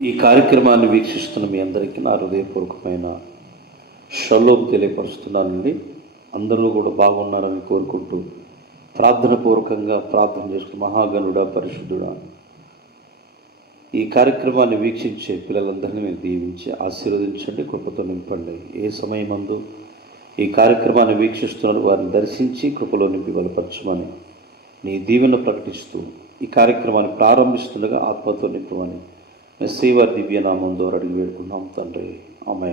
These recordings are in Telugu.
ఈ కార్యక్రమాన్ని వీక్షిస్తున్న మీ అందరికీ నా హృదయపూర్వకమైన షలోం తెలియపరుస్తున్నానండి. అందరూ కూడా బాగున్నారని కోరుకుంటూ ప్రార్థన పూర్వకంగా ప్రార్థన చేస్తున్న మహాగణుడా పరిశుద్ధుడా ఈ కార్యక్రమాన్ని వీక్షించే పిల్లలందరినీ మీరు దీవించి ఆశీర్వదించండి కృపతో నింపండి. ఏ సమయమందు ఈ కార్యక్రమాన్ని వీక్షిస్తున్నారు వారిని దర్శించి కృపలో నింపి బలపరచమని నీ దీవెన ప్రకటిస్తూ ఈ కార్యక్రమాన్ని ప్రారంభిస్తుండగా ఆత్మతో నింపమని మెస్సీవారి దివ్యనామం ద్వారా అడిగి వేడుకున్నాం తండ్రి. ఆమె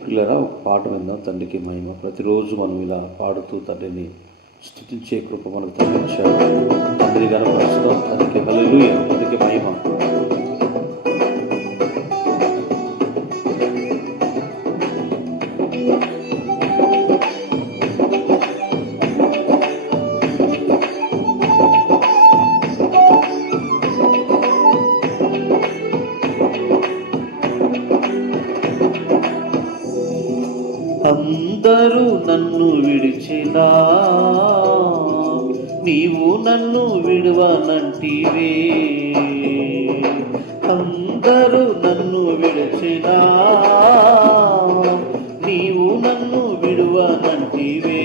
పిల్లరా ఒక పాట విందాం తండ్రికి మహిమ. ప్రతిరోజు మనం ఇలా పాడుతూ తండ్రిని స్థుతించే కృప మనకు తగ్గించాడు తండ్రి కనపరుస్తాం తండ్రికి హల్లెలూయా తండ్రికి మహిమ. నన్ను విడువనంటివే. అందరూ నన్ను విడిచినా నీవు నన్ను విడువనంటివే.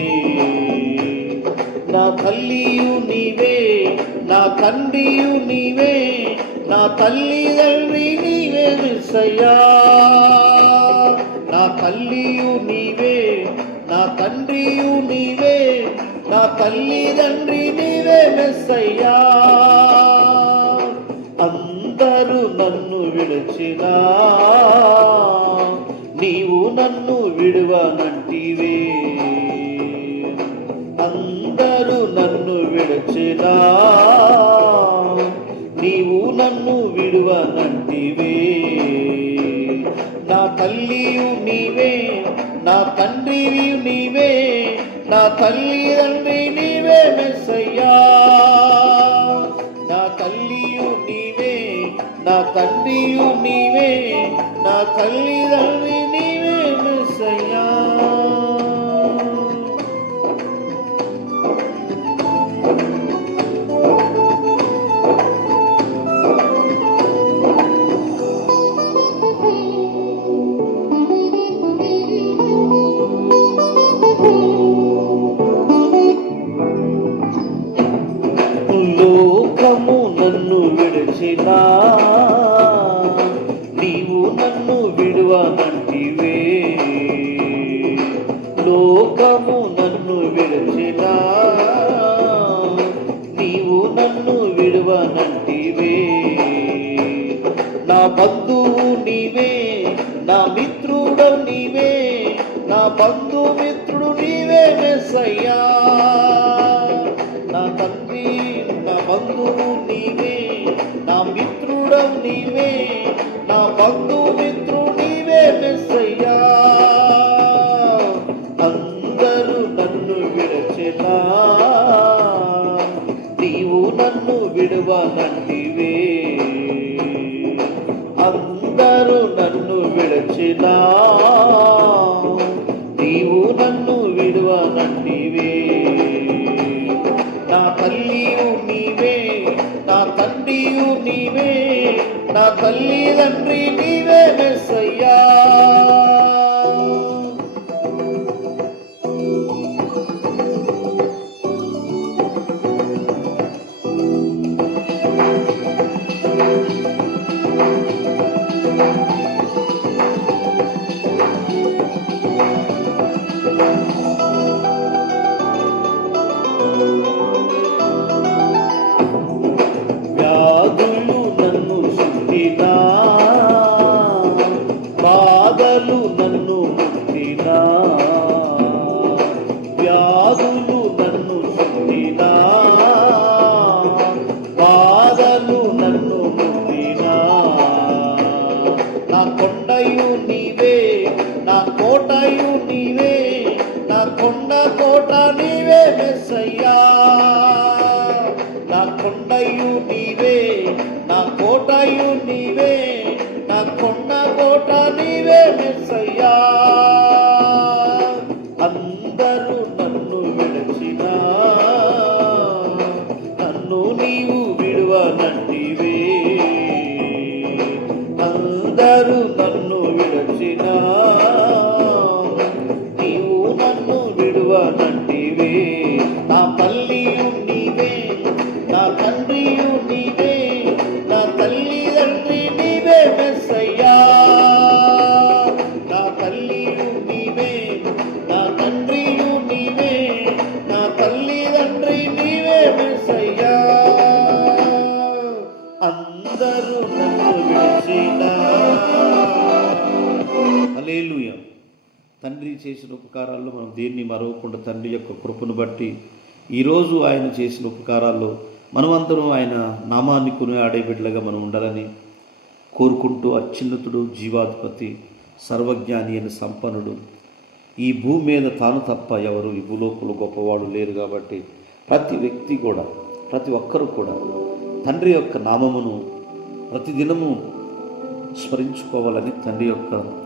నా తల్లియు నీవే నా తండ్రియు నీవే నా తల్లిదండ్రి నీవే విసయ్యా నా తల్లియు నీవే నా తండ్రియు నీవే నా తల్లిదండ్రి నీవే మెస్సయ్యా. అందరూ నన్ను విడిచినా నీవు నన్ను విడువనంటివే. అందరూ నన్ను విడిచినా నీవు నన్ను విడువనంటివే. నా తల్లియు నీవే నా తండ్రివి నీవే నా తల్లిదండ్రి తండ్రియు నీవే నా తల్లిదండ్రి నీవే మెస్సయ్యా విడువనంటివే లోకము నన్ను విడిచినా నీవు నన్ను విడువనంటివే. నా బంధువు నీవే నా మిత్రుడు నీవే నా బంధు మిత్రుడు నీవే మెస్సయ్యా. నా తండ్రి నా బంధువు నీవే నా మిత్రుడు నీవే నా బంధు నన్ను విడచెలా నీవు నన్ను విడువనంటివే అందరూ నన్ను విడచినా నీవు నన్ను విడువనంటివే నా తల్లియు నీవే నా తండ్రియు నీవే నా తల్లిదండ్రి నీవే మెస్సయ్యా. బాధలు నన్ను ముట్టినా వ్యాధులు నన్ను ముట్టినా బాధలు నన్ను ముట్టినా నా కొండయు నీవే నా కోటయు నీవే నా కొండ కోట నీవే మెస్సయ్యా. నా కొండయు నీవే నా కోటయు నీవే నా నీవే మెస్సయ్యా అందరూ నన్ను విడిచినా నన్ను నీవు విడువనంటివే హలేలుయ తండ్రి చేసిన ఉపకారాల్లో మనం దేన్ని మరవకుండా తండ్రి యొక్క కృపను బట్టి ఈరోజు ఆయన చేసిన ఉపకారాల్లో మనమందరం ఆయన నామాన్ని కొనియాడే బిడ్డలుగా మనం ఉండాలని కోరుకుంటూ అత్యున్నతుడు జీవాధిపతి సర్వజ్ఞాని అని సంపన్నుడు. ఈ భూమి మీద తాను తప్ప ఎవరు ఈ భూలోకులు గొప్పవాడు లేరు కాబట్టి ప్రతి వ్యక్తి కూడా ప్రతి ఒక్కరు కూడా తండ్రి యొక్క నామమును ప్రతిదినము స్మరించుకోవాలని తండ్రి యొక్క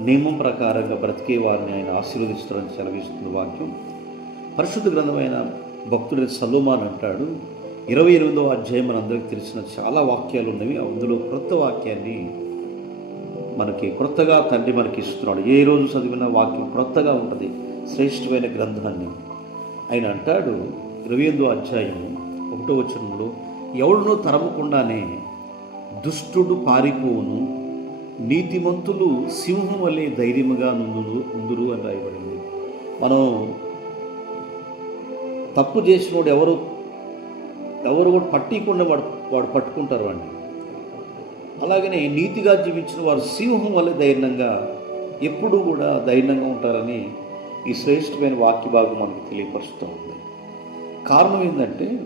నియమం ప్రకారంగా బ్రతికే వారిని ఆయన ఆశీర్వదిస్తారని సెలవిస్తున్న వాక్యం. పరిశుద్ధ గ్రంథమైన భక్తుడైన సలోమాన్ అంటాడు ఇరవై ఎనిమిదో అధ్యాయం మనందరికీ తెలిసిన చాలా వాక్యాలు ఉన్నవి అందులో క్రొత్త వాక్యాన్ని మనకి క్రొత్తగా తండ్రి మనకి ఇస్తున్నాడు. ఏ రోజు చదివిన వాక్యం క్రొత్తగా ఉంటుంది శ్రేష్టమైన గ్రంథాన్ని. ఆయన అంటాడు ఇరవై ఎనిమిదో అధ్యాయం ఒకటో వచనంలో ఎవడునో తరమకుండానే దుష్టుడు పారిపోవును నీతిమంతులు సింహం వల్లే ధైర్యముగా నుందురు ఉందురు అని రాయబడింది. మనం తప్పు చేసినోడు ఎవరు ఎవరు కూడా పట్టికుండా వాడు వాడు పట్టుకుంటారు వాడిని. అలాగనే నీతిగా జీవించిన వారు సింహం వల్ల ధైర్యంగా ఎప్పుడూ కూడా ధైర్యంగా ఉంటారని ఈ శ్రేష్టమైన వాక్య భాగం మనకు తెలియపరుస్తూ ఉంది. కారణం ఏంటంటే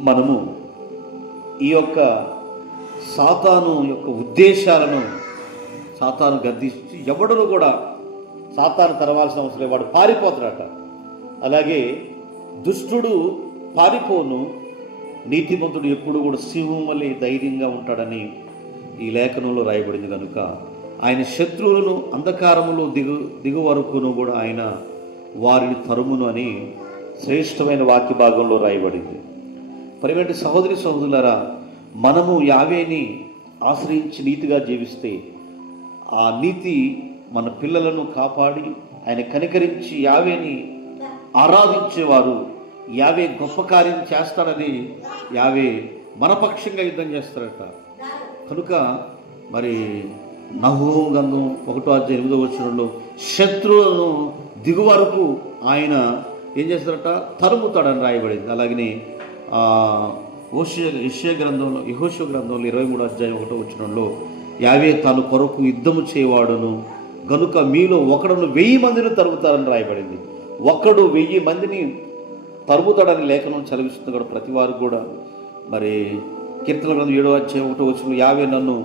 మనము ఈ యొక్క సాతాను యొక్క ఉద్దేశాలను సాతాను గద్దించి ఎవడను కూడా సాతాను తరవాల్సిన అవసరం లేదు. వాడు పారిపోతాడట. అలాగే దుష్టుడు పారిపోను. నీతిమంతుడు ఎప్పుడు కూడా సింహం వల్లే ధైర్యంగా ఉంటాడని ఈ లేఖనంలో రాయబడింది కనుక ఆయన శత్రువులను అంధకారములో దిగు దిగు వరకును కూడా ఆయన వారిని తరుమును అని శ్రేష్టమైన వాక్య భాగంలో రాయబడింది. పరిమిటి సహోదరి సహోదరులరా మనము యావేని ఆశ్రయించి నీతిగా జీవిస్తే ఆ నీతి మన పిల్లలను కాపాడి ఆయన కనికరించి యావేని ఆరాధించేవారు. యావే గొప్ప కార్యం చేస్తాడని యావే మనపక్షంగా యుద్ధం చేస్తారట. కనుక మరి నహోం గంధం ఒకటో అధ్యాయ ఎనిమిదో వచ్చినంలో శత్రువులను దిగు వరకు ఆయన ఏం చేస్తారట? తరుముతాడని రాయబడింది. అలాగనే ఓషియ ఇషయ గ్రంథంలో యహోష గ్రంథంలో ఇరవై మూడు అధ్యాయం ఒకటో వచ్చినంలో యావే తాను కొరకు యుద్ధము చేయవాడును గనుక మీలో ఒకడును వెయ్యి మందిని తరుగుతారని రాయబడింది. ఒకడు వెయ్యి మందిని తరుగుతాడని లేఖనం చదివిస్తుంది కూడా ప్రతి వారు కూడా మరి కీర్తన గ్రంథం ఏడో అధ్యాయం ఒకటో వచ్చిన యావే నన్ను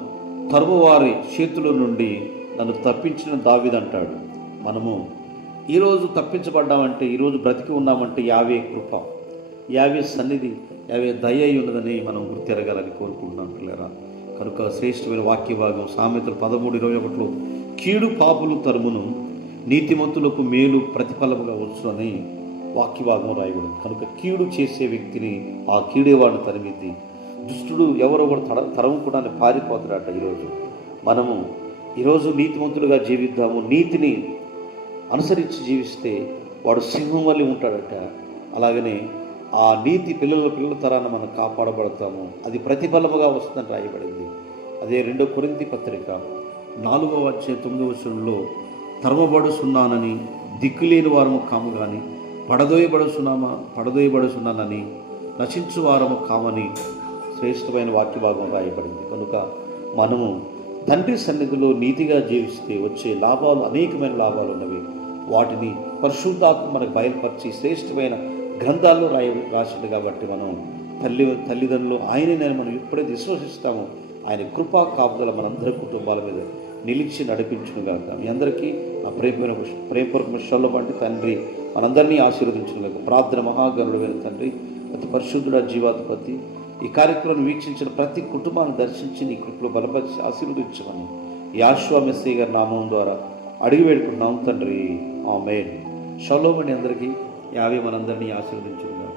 తరుమువారి చేతుల నుండి నన్ను తప్పించిన దావిదంటాడు మనము ఈరోజు తప్పించబడ్డామంటే ఈరోజు బ్రతికి ఉన్నామంటే యావే కృప యావే సన్నిధి అవి దయ అయి ఉన్నదని మనం గుర్తెరగాలని కోరుకుంటున్నాం పిల్లరా. కనుక శ్రేష్టమైన వాక్య భాగం సామెతలు పదమూడు ఇరవై ఒకటిలో కీడు పాపులు తరుమును నీతిమంతులకు మేలు ప్రతిఫలముగా వచ్చునని వాక్య భాగం రాయబడింది. కనుక కీడు చేసే వ్యక్తిని ఆ కీడేవాడిని తరిమిద్ది. దుష్టుడు ఎవరో కూడా తర తరముకోవడానికి పారిపోతాడట ఈరోజు. మనము ఈరోజు నీతిమంతులుగా జీవిద్దాము. నీతిని అనుసరించి జీవిస్తే వాడు సింహం వల్లి ఉంటాడట. అలాగనే ఆ నీతి పిల్లల పిల్లల తరాన మనం కాపాడబడతాము. అది ప్రతిఫలముగా వస్తుందని రాయబడింది. అదే రెండో కొరింతి పత్రిక నాలుగవ వచ్చే తొమ్మిదవ వచనంలో తరమబడుచున్నానని దిక్కులేని వారము కాము కానీ పడదోయబడుచున్నామా పడదోయబడుచున్నానని నశించు వారము కామని శ్రేష్టమైన వాక్య భాగం రాయబడింది. కనుక మనము తండ్రి సన్నిధిలో నీతిగా జీవిస్తే వచ్చే లాభాలు అనేకమైన లాభాలు ఉన్నవి. వాటిని పరిశుద్ధాత్మ మనకు బయలుపరిచి శ్రేష్టమైన గ్రంథాల్లో రాయ రాసింది కాబట్టి మనం తల్లి తల్లిదండ్రులు ఆయననే మనం ఎప్పుడైతే విశ్వసిస్తామో. ఆయన కృపా కాపుదల మనందరి కుటుంబాల మీద నిలిచి నడిపించునుగాక మీ అందరికీ నా ప్రేమైన ప్రేమపూర్వక విషయాల్లో బట్టి తండ్రి. మనందరినీ ఆశీర్వదించునుగాక ప్రార్థన మహాగరుడమైన తండ్రి అతి పరిశుద్ధుడ జీవాధిపతి. ఈ కార్యక్రమం వీక్షించిన ప్రతి కుటుంబాన్ని దర్శించి నీ కృపలో బలపరిచి ఆశీర్వదించమని యాశ్వా మెస్సీ గారి నామం ద్వారా అడిగి వేడుకుంటున్నాం తండ్రి. ఆ మేన్ షలోమణి అందరికీ యావే మనందరినీ ఆశీర్వదించుగాక